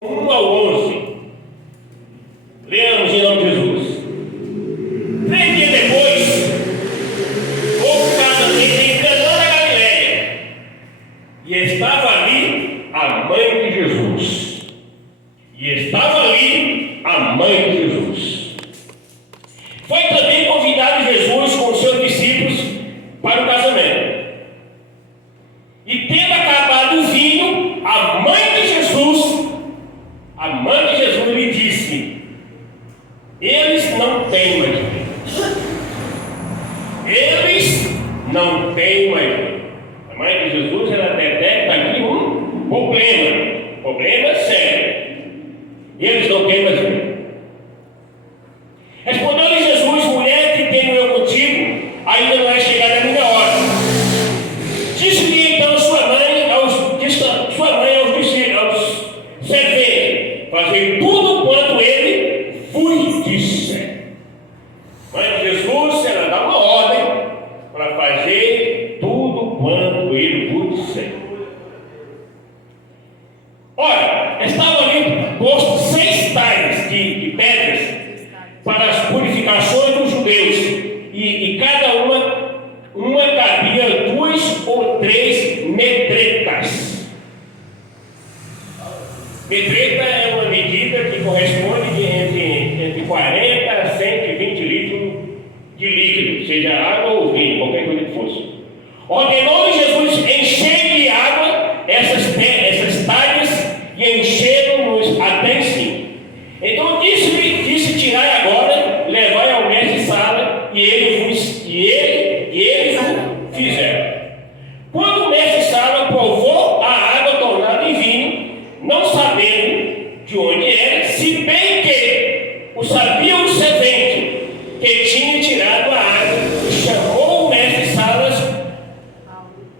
1 ao 11. Leamos em nome de Jesus. 3 dias depois, houve casamento em Caná da Galileia, e estava ali a mãe de Jesus. Foi também convidado Jesus com os seus discípulos para o casamento. E tendo acabado o vinho, a mãe de Jesus lhe disse: eles não têm mais vinho. A mãe de Jesus, ela detecta aqui um problema sério. Eles não têm mais vinho. Respondeu-lhe Jesus: mulher, que tenho eu contigo? Ainda não é chegada a minha hora. Disse-lhe então sua mãe aos serventes: fazei tudo quanto ele vos disser. Mãe de Jesus, ela dá uma ordem para fazer tudo quanto ele vos disser. Ora, estavam ali postos 6 talhas de pedras para as purificações dos judeus, e cada uma cabia 2 ou 3 metretas. Metreta é uma medida que corresponde entre 40 a 120 litros de líquido, seja água ou vinho, qualquer coisa que fosse. Ordenou Jesus encher de água essas talhas, e encheram-nos até em cima. Então disse: tirai agora, levai ao mestre Sala, e eles o fizeram. Quando o mestre Sala provou a água tornada em vinho, não sabendo de onde era, se bem que o sabia o servente que tinha tirado a água, e chamou o mestre Salas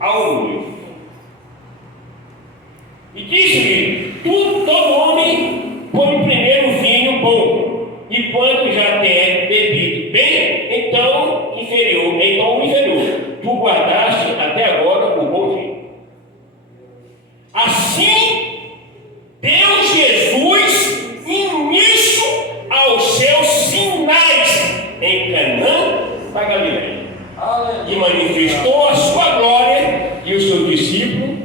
ao noivo e disse-lhe: todo homem põe primeiro o vinho bom, e quando já tem bebido bem, então o inferior, tu guardaste até agora o bom vinho. Assim deu Jesus início aos seus sinais em Caná da Galileia, e manifestou a sua glória, e os seus discípulos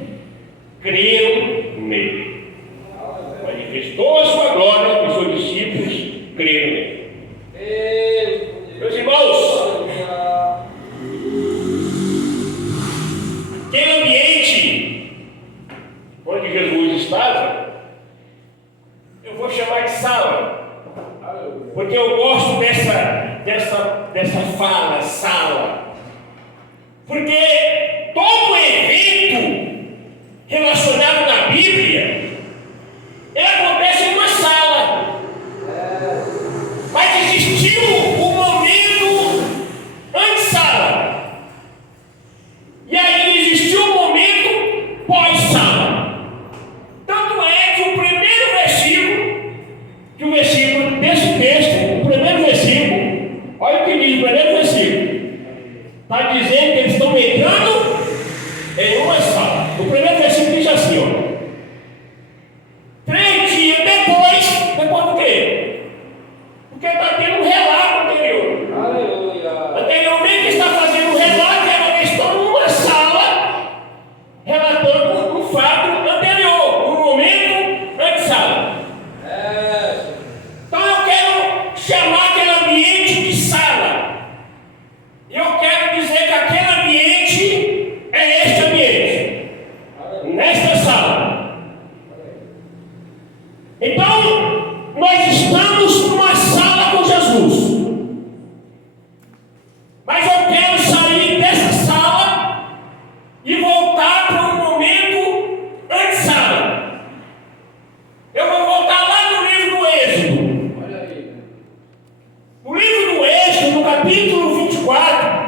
creram nele. Manifestou a sua glória, e os seus discípulos creram nele. Meus irmãos, aquele ambiente onde Jesus estava, eu vou chamar de sala, porque eu gosto dessa fala, sala, porque todo evento relacionado na Bíblia, ele acontece em uma sala. Mas existiu um momento antes-sala, e aí existiu um momento pós-sala. Tanto é que o primeiro versículo desse texto, o primeiro versículo, olha o que diz o primeiro versículo, está dizendo que eles estão entrando em uma sala. O primeiro versículo diz assim, ó: 3 dias depois do quê? Porque está tendo um relato anterior. Anteriormente está fazendo um relato, e agora estão numa sala relatando um fato anterior, um momento antes-sala. Então eu quero chamar aquele ambiente de sala. Eu quero dizer que aquele ambiente é este ambiente, nesta sala. Então, nós estamos numa sala com Jesus. Mas eu quero sair dessa sala e voltar para um momento antes-sala. Eu vou voltar lá no livro do Êxodo. No livro do Êxodo, no capítulo 24,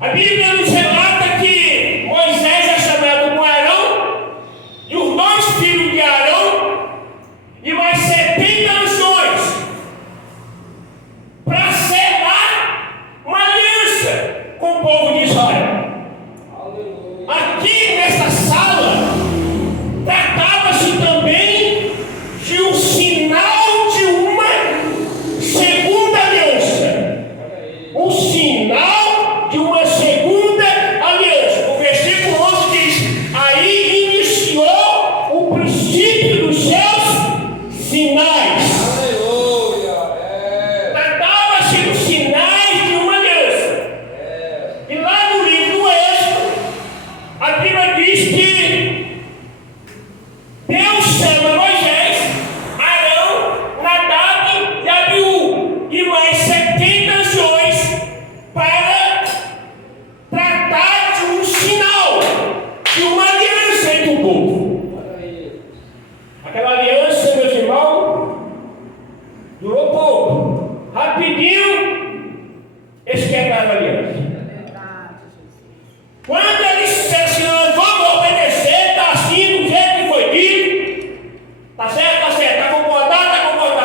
a Bíblia nos relata que Moisés é chamado com Arão, e os 2 filhos de Arão, e mais 70 anciões. Aquela aliança, meus irmãos, durou pouco. Rapidinho, eles quebraram a aliança. Quando eles disseram assim, nós vamos obedecer, está assim, do jeito que foi dito, está certo, está concordado,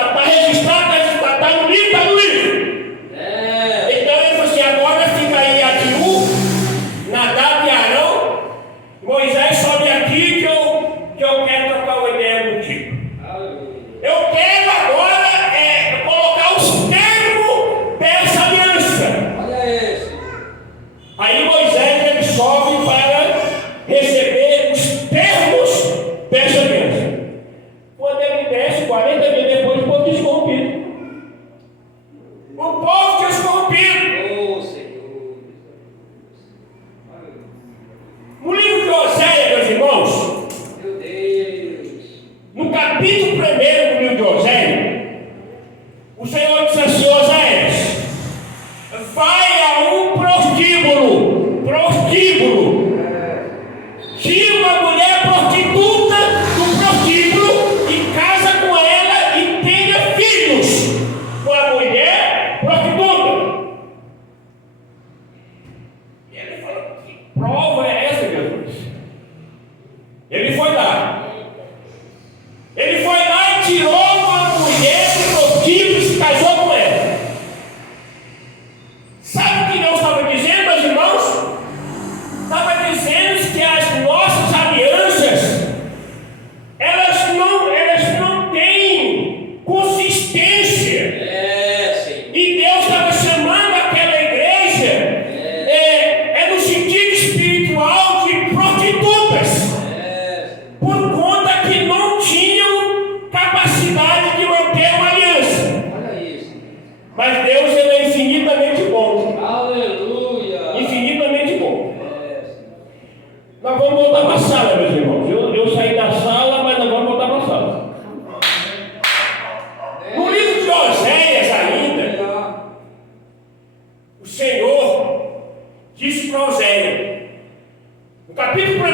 está registrado, está no livro, está no livro. Então ele falou assim, agora fica aí Abiú, Nadab e Arão, Moisés sobe aqui que eu quero trocar uma ideia contigo. Eu quero agora colocar os termos dessa aliança. Aí Moisés ele sobe para receber os termos dessa aliança. Quando ele desce, 40 dias depois, o povo tinha se corrompido. O povo tinha se corrompido. No livro de Oséias, meus irmãos, no capítulo 1 do livro de Oséias, o Senhor disse assim: Oséias, vai a um prostíbulo. Tira uma mulher prostituta do prostíbulo e casa com ela e tenha filhos com a mulher prostituta. E ele falou: que prova é essa, Jesus? Ele foi lá e tirou uma mulher do prostíbulo e se casou com ela. Sabe o que Deus estava dizendo, meus irmãos? Estava dizendo que as nossas alianças, elas não têm consistência. E Deus estava chamando aquela igreja, no sentido espiritual, de prostitutas, por conta que não tinham capacidade de manter uma aliança. Mas Deus, ele é infinitamente bom. Aleluia. Infinitamente bom. Nós vamos voltar para a sala, meus irmãos. Eu saí da sala, mas nós vamos voltar para a sala. No livro de Oséias ainda, o Senhor disse para Oséias, no capítulo 1,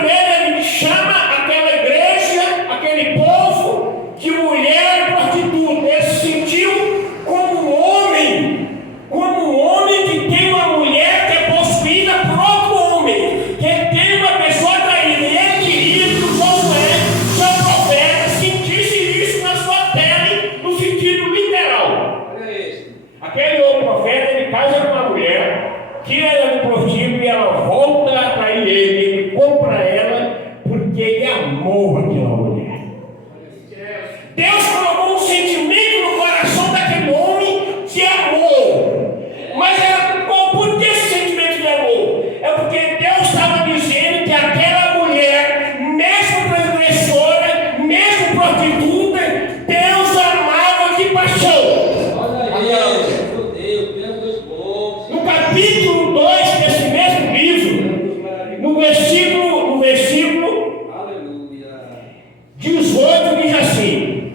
ele chama aquela igreja, aquele povo, de mulher prostituta. Ele se sentiu como um homem que tem uma mulher que é possuída por outro homem, que tem uma pessoa traída. E ele queria que o Josué, seu profeta, sentisse isso na sua pele, no sentido literal. Aquele outro profeta, ele casa com uma mulher, tira ela do prostíbulo e ela volta a atrair ele compra ela, porque ele amou aquela mulher. Deus colocou um sentimento no coração daquele homem de amor. Mas por que esse sentimento de amor? É porque Deus estava dizendo que aquela mulher, mesmo transgressora, mesmo prostituta, Deus amava de paixão. Olha aí, meu Deus bom. No capítulo 2 desse mesmo livro, no versículo Aleluia. 18, diz assim: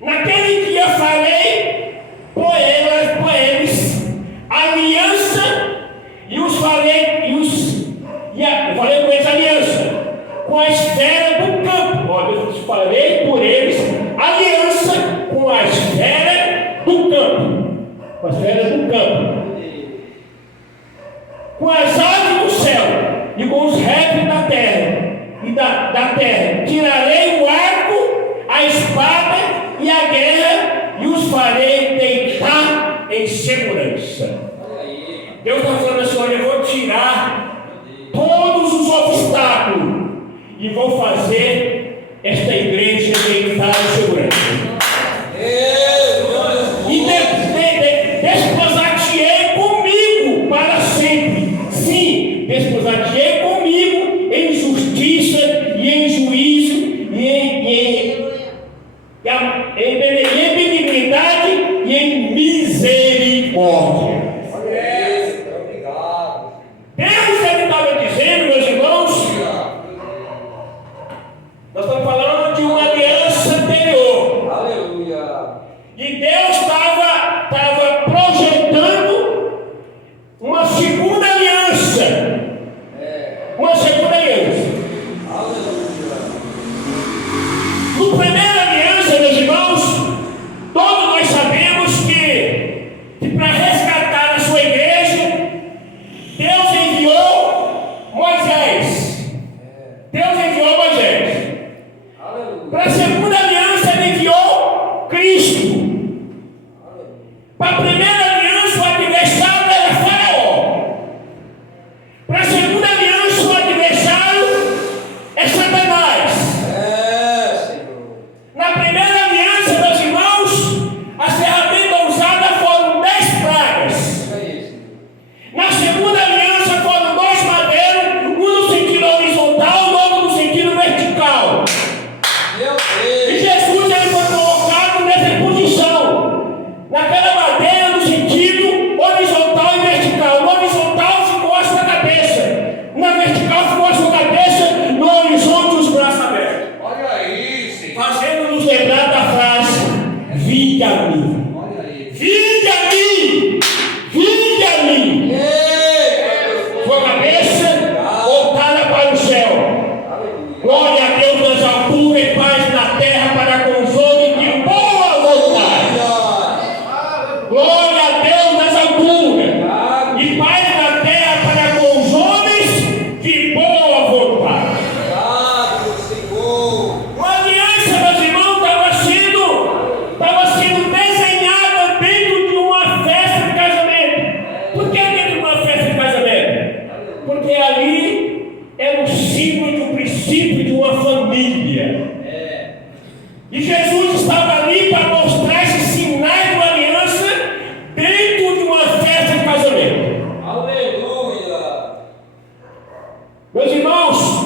naquele dia farei por eles aliança, farei com eles aliança com a esfera do campo. Eu farei por eles aliança com a esfera do campo. Com a esfera do campo. Com as aves do céu e com os répteis da terra. Da terra tirarei o arco, a espada e a guerra e os farei deitar em segurança. Deus está falando assim: olha, eu vou tirar todos os obstáculos e vou fazer esta igreja Para a segunda aliança, ele enviou Cristo. Para a primeira aliança, o adversário era Faraó. Para a segunda aliança, o adversário é Satanás. Senhor. Na primeira aliança, meus irmãos, as ferramentas usadas foram 10 pragas. É isso. Na segunda aliança, foram 2 madeiros, um no sentido horizontal, o outro no sentido vertical. Meu E Deus. Jesus ele foi colocado nessa posição, naquela madeira no sentido horizontal e vertical. No horizontal ficou a sua cabeça, na vertical ficou a sua cabeça, no horizonte os braços abertos. Olha aí, Senhor. Fazendo-nos lembrar da frase: vinde a mim, Olha aí. vinde a mim, vinde a mim. Ei, Sua cabeça voltada para o céu. aleluia. Glória a Deus nas alturas e paz na terra para com os homens de boa vontade. Glória a Deus nas alturas e paz na terra para com os homens de boa vontade. Obrigado, Senhor. Uma aliança, meus irmãos, estava sendo desenhada dentro de uma festa de casamento. Por que dentro de uma festa de casamento? Porque ali era o símbolo do princípio de uma família. E Jesus estava ali para mostrar esses sinais de uma aliança dentro de uma festa de casamento. Aleluia. Meus irmãos,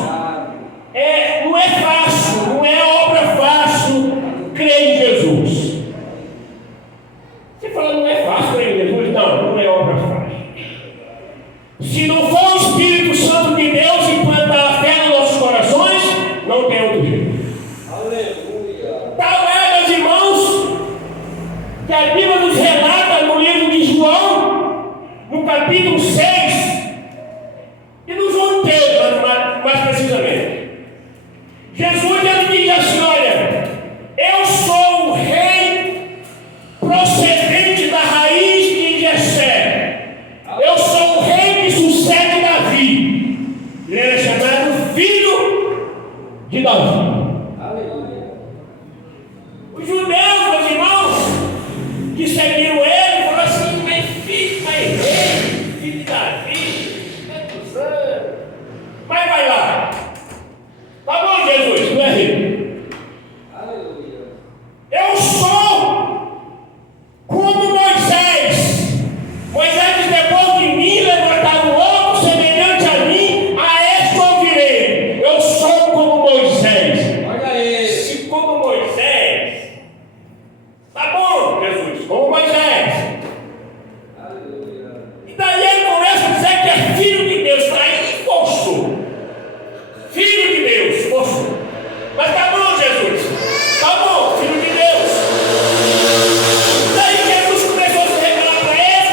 não é fácil, não é obra fácil crer em Jesus. Você fala, não é fácil crer em Jesus? Não é obra fácil. Se não for o Espírito Santo de Deus implantar a fé nos nossos corações, não tem outro jeito. Aleluia. Tal é, meus irmãos, que a Bíblia nos relata no livro de João, no capítulo 6, e no João 3, mais precisamente. Jesus ele diz assim: olha, eu sou o rei procedente da raiz de Jessé. Eu sou o rei que sucede Davi. Ele era chamado filho de Davi. Aleluia. Os judeus, meus irmãos, que seguiram ele, falaram assim: mas filho de Davi, Espírito Santo. Mas vai lá. Tá bom, Jesus, tu é rei. Aleluia. Eu sou como Moisés. Moisés, depois de mim, levantaram outro semelhante a mim, a este ouvirei. Eu sou como Moisés. Olha aí. Se como Moisés, tá bom, Jesus, como Moisés. Aleluia. E daí ele começa a dizer que é filho de Deus. Aí forçou. Filho de Deus, forçou. Mas tá bom, Jesus. Tá bom, filho de Deus. Daí Jesus começou a se revelar para eles,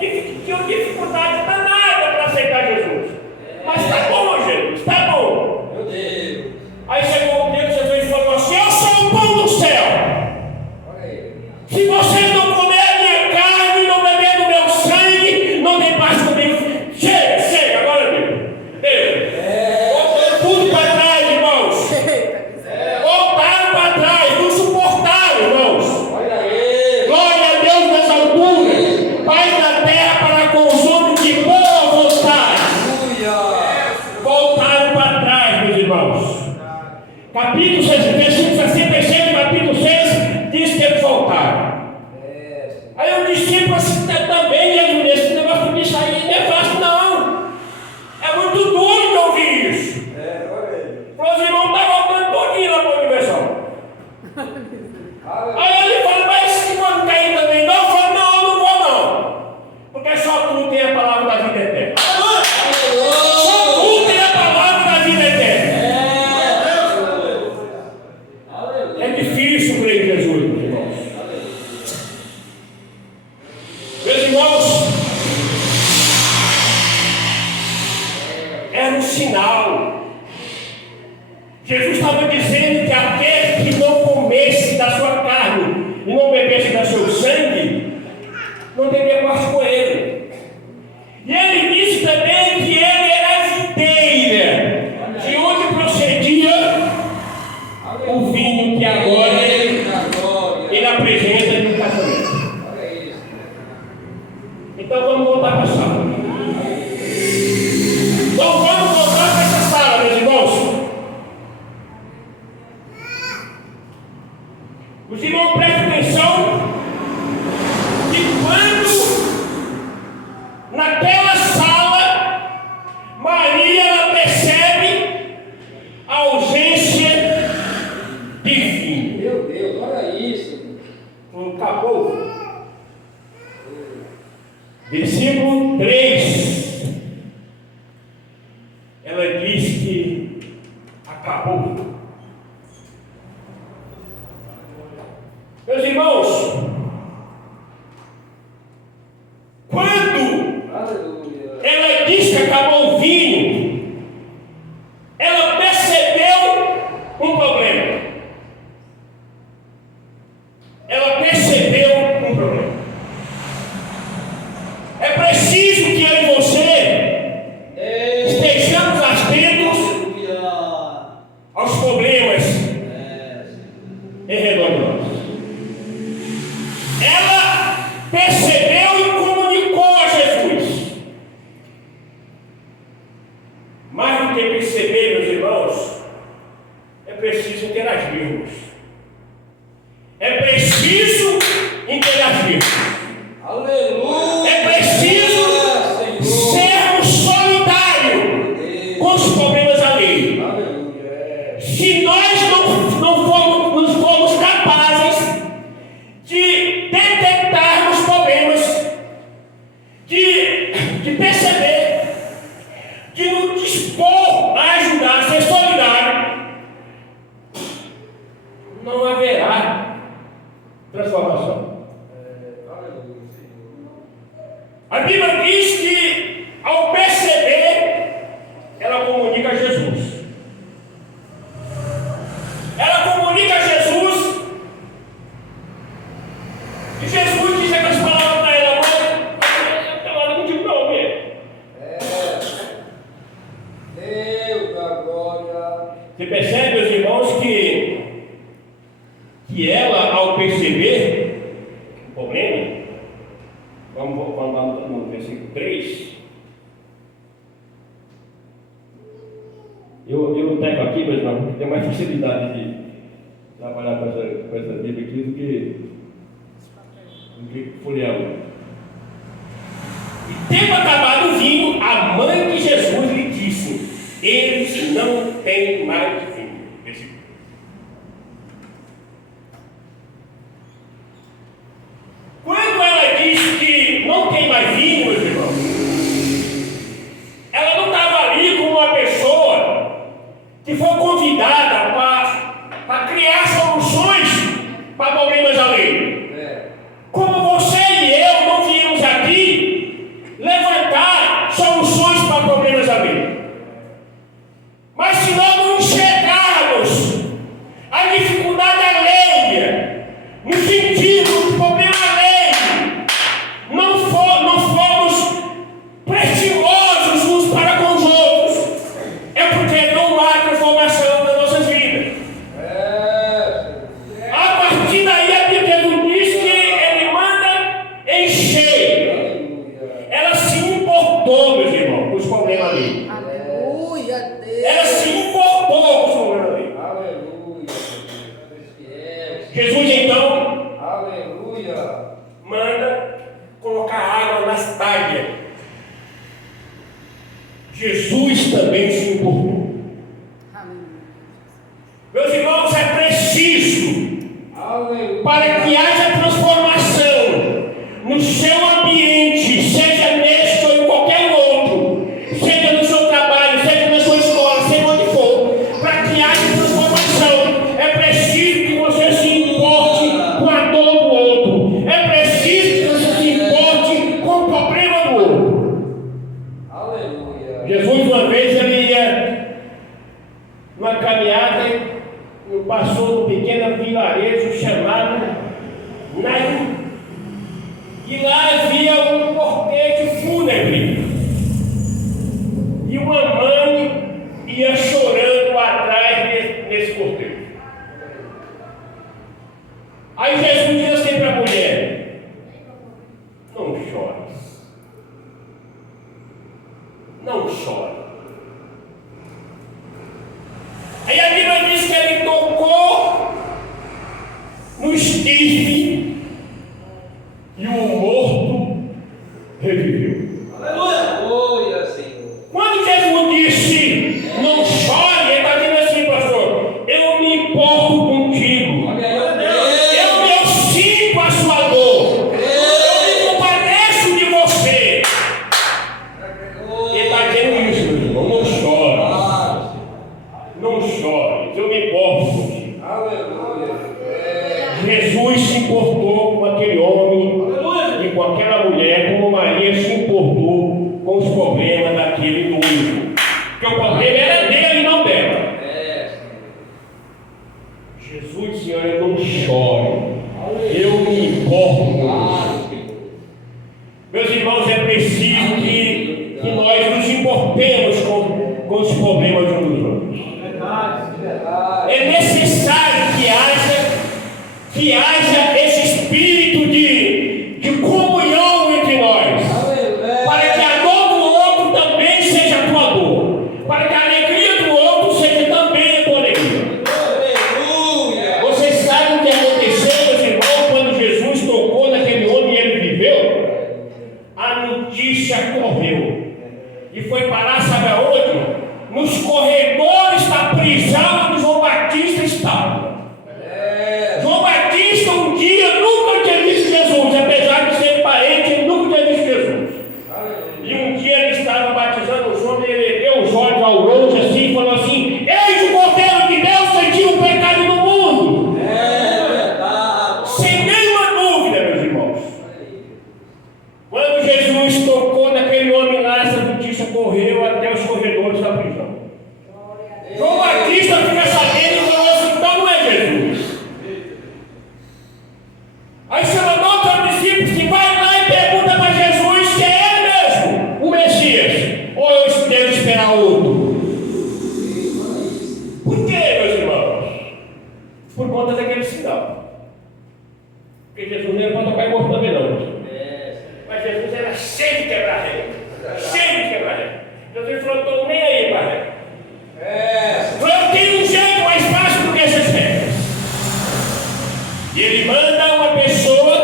eles tinham dificuldade danada para aceitar Jesus. Mas tá bom, Jesus, tá bom. Meu Deus. Aí chegou um dia que Jesus falou assim: eu sou o pão do céu. Olha aí. Se vocês não comerem minha carne, não beberem do meu sangue, não tem paz comigo. Chega, agora Deus. Voltaram tudo para trás, irmãos. Voltaram para trás, não suportaram, irmãos. Olha aí. Glória a Deus nas alturas, paz na terra para com os homens de boa vontade. Aleluia. Voltaram para trás, meus irmãos. Capítulo 6, versículo 66, capítulo 6, diz que eles voltaram. Aí o discípulo assim, também, Jesus, esse negócio disso aí não é fácil, não. É muito duro de ouvir isso. Olha aí. Os irmãos estavam voltando todinho lá para a universal. Aleluia. Aí ele fala: mas se for não cair também não? Eu falo: não, eu não vou não. Porque só tu tem a palavra da vida eterna. Só tu tem a palavra da vida eterna. É difícil crer em Jesus, meus irmãos. Meus irmãos, era um sinal. Jesus estava dizendo que aquele que não comesse da sua carne e não bebesse do seu sangue, não teria parte com ele. E ele disse também que ele era a videira, de onde procedia Os irmãos prestem atenção que quando naquela sala Maria ela percebe a ausência de vinho. Meu Deus, olha isso. Acabou. Versículo 3. Ela diz que acabou. Meus irmãos, quando Aleluia. ela diz que acabou o vinho, ela percebeu um problema. Ela percebeu um problema. É preciso que eu e você estejamos atentos Aleluia. aos problemas em redor de nós. Ela percebeu e comunicou a Jesus. Mais do que perceber, meus irmãos, é preciso interagirmos. É preciso interagirmos. Aleluia. É preciso sermos solidários com os problemas alheios. Aleluia. Se nós não formos capazes de detectarmos problemas, de perceber, de nos dispor a ajudar, a ser solidário, não haverá transformação. A Bíblia diz que, ao perceber, ela comunica a Jesus. Ela comunica a Jesus. E Jesus diz aquelas palavras para ela: mãe, eu não digo não, mesmo. Deus da glória. Você percebe, meus irmãos, que ela, ao perceber o problema, vamos lá no versículo 3. Eu pego aqui, meus irmãos, porque tem mais facilidade de trabalhar com essa Bíblia aqui do que folhear. E tendo acabado o vinho, a mãe de Jesus lhe disse: eles não têm mais vinho. Versículo. Quando ela diz que não tem mais vinho, meus irmãos, ela não estava ali como uma pessoa que foi convidada para criar soluções para problemas alheios. Como você e eu não viemos aqui levantar soluções para problemas alheios. Mas se nós não enxergarmos a dificuldade alheia, no sentido do problema alheio, não formos preciosos uns para com os outros, é porque não há transformação nas nossas vidas. A partir daí a Bíblia diz que ele manda encher. Ela se importou, meus irmãos, com os problemas ali. Aleluia, Deus. Ela se importou com os problemas ali. Aleluia. Jesus então Aleluia. manda colocar água nas talhas. Jesus também se importou. Aleluia. Meus irmãos, é preciso, Aleluia. para que haja transformação no seu ambiente, seja neste ou em qualquer outro, seja no seu trabalho, seja na sua escola, seja onde for, para que haja transformação, é preciso que você se importe com a dor do outro, é preciso que você se importe com o problema do outro. Aleluia. Jesus, uma vez, ele ia numa caminhada e passou num pequeno vilarejo chamado Naim. E lá havia um cortejo fúnebre. E uma mãe ia chorando atrás nesse cortejo. Aí Jesus diz assim para a mulher: não chores. Não chore. Aí a Bíblia diz que ele tocou no esquife e o morto reviveu. Aleluia, Senhor. Quando Jesus disse, não chore, ele está dizendo assim, pastor, eu me importo contigo. Olha aí, Eu sinto a sua dor. Eu me compadeço de você. Ele está dizendo isso, meu irmão. Não chore. Não chore. Eu me importo contigo. Aleluia. Jesus se importou com aquele homem e com aquela mulher, como Maria se importou com os problemas daquele noivo. Porque o problema era dele e não dela. Jesus disse, olha, não chore. Eu me importo com isso. Meus irmãos, é preciso que nós nos importemos com os problemas de um dos outros. É necessário que haja esse espírito de comunhão entre nós, para que a dor do outro também seja a tua dor, para que a alegria do outro seja também a tua alegria. Vocês sabem o que aconteceu, meus irmãos, quando Jesus tocou naquele homem e ele viveu? A notícia correu e foi parar, sabe aonde? Nos corredores da prisão onde João Batista estava. João Batista um dia nunca tinha visto Jesus, apesar de ser parente, ele nunca tinha visto Jesus. E um dia ele estava batizando o João e ele ergueu os olhos ao longe assim e falou assim: eis o Cordeiro de Deus que tira o pecado do mundo. Sem nenhuma dúvida, meus irmãos. Quando Jesus tocou naquele homem lá, essa notícia correu até os corredores da prisão. João Batista fica sabendo e falou assim: então não é Jesus. Aí você mandou para os discípulos que vai lá e pergunta para Jesus se é ele mesmo, o Messias, ou eu devo esperar outro. Por quê, meus irmãos? Por conta daquele sinal. Porque Jesus não era para tocar em morto também não. Mas Jesus era cheio de quebrar regra. Cheio de quebrar regra. Jesus falou: estou nem aí para regra. Eu tenho um jeito mais fácil do que essas regras. E ele manda uma pessoa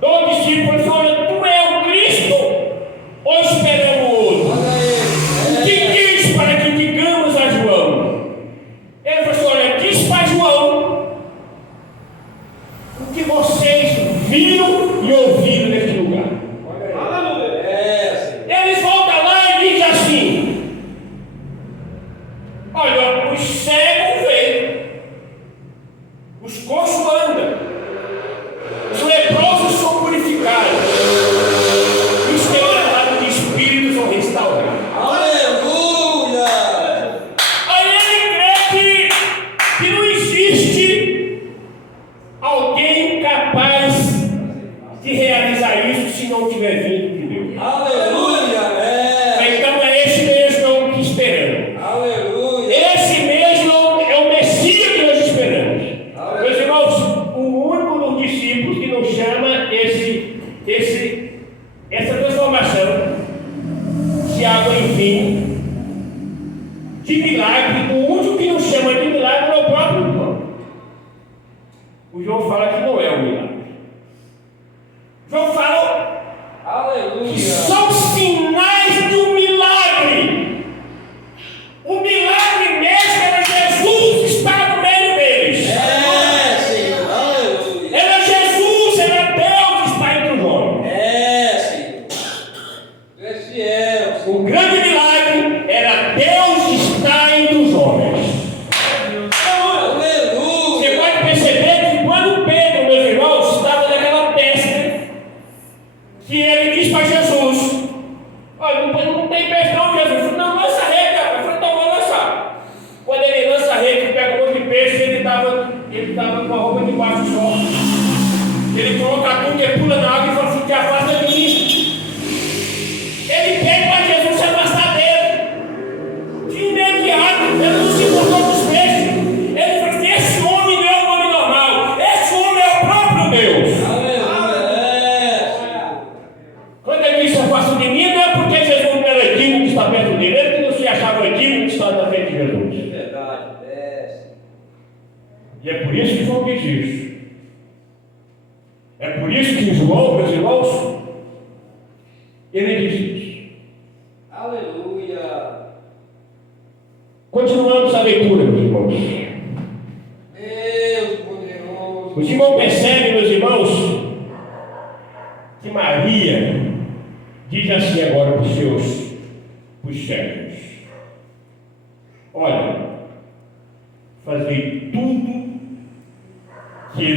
do discípulo e fala: tu é o Cristo ou esperamos o outro? O que diz para que digamos a João? Ele falou assim: olha, diz para João o que vocês viram e ouviram neste lugar. Eles voltam lá e dizem assim: olha, os cegos veem, os coxos andam, os leprosos são purificados, e os quebrantados de espírito são restaurados. Aí ele crê que não existe alguém capaz de realizar isso se não tiver vindo de Deus. Então é esse mesmo que esperamos. Esse mesmo é o Messias que nós esperamos. Meus irmãos, o único dos discípulos que não chama essa transformação de água em vinho, de milagre, o único que não chama de milagre é o próprio João. O João fala que não é um milagre. João fala que são sinais de um milagre. O milagre mesmo era Jesus estar no meio deles. Era Jesus, era Deus estar entre os homens. O grande milagre era Deus estar entre os homens. Você pode perceber que quando Pedro, meus irmãos, estava naquela pesca, que ele diz para Jesus: olha, não tem peixe não, Jesus. Não, lança a rede, rapaz. Eu falei: então vou lançar. Quando ele lança a rede, pega um monte de peixe, ele estava com a roupa debaixo só. Ele coloca a túnica e pula na água e fala assim: te afasta de mim. Ele pede para Jesus se afastar dele. De imediato, ele não se importou com os peixes. Ele falou assim: esse homem não é um homem normal. Esse homem é o próprio Deus. Quando ele disse: afasta de mim, não é porque Jesus não era digno de estar perto dele. Ele que não se achava digno de estar na frente de Jesus. E é por isso que João diz isso. É por isso que João, meus irmãos, ele diz isso. Aleluia. Continuamos a leitura, meus irmãos. Deus poderoso. Os irmãos percebem, meus irmãos, que Maria diz assim agora para os servos: olha, fazei tudo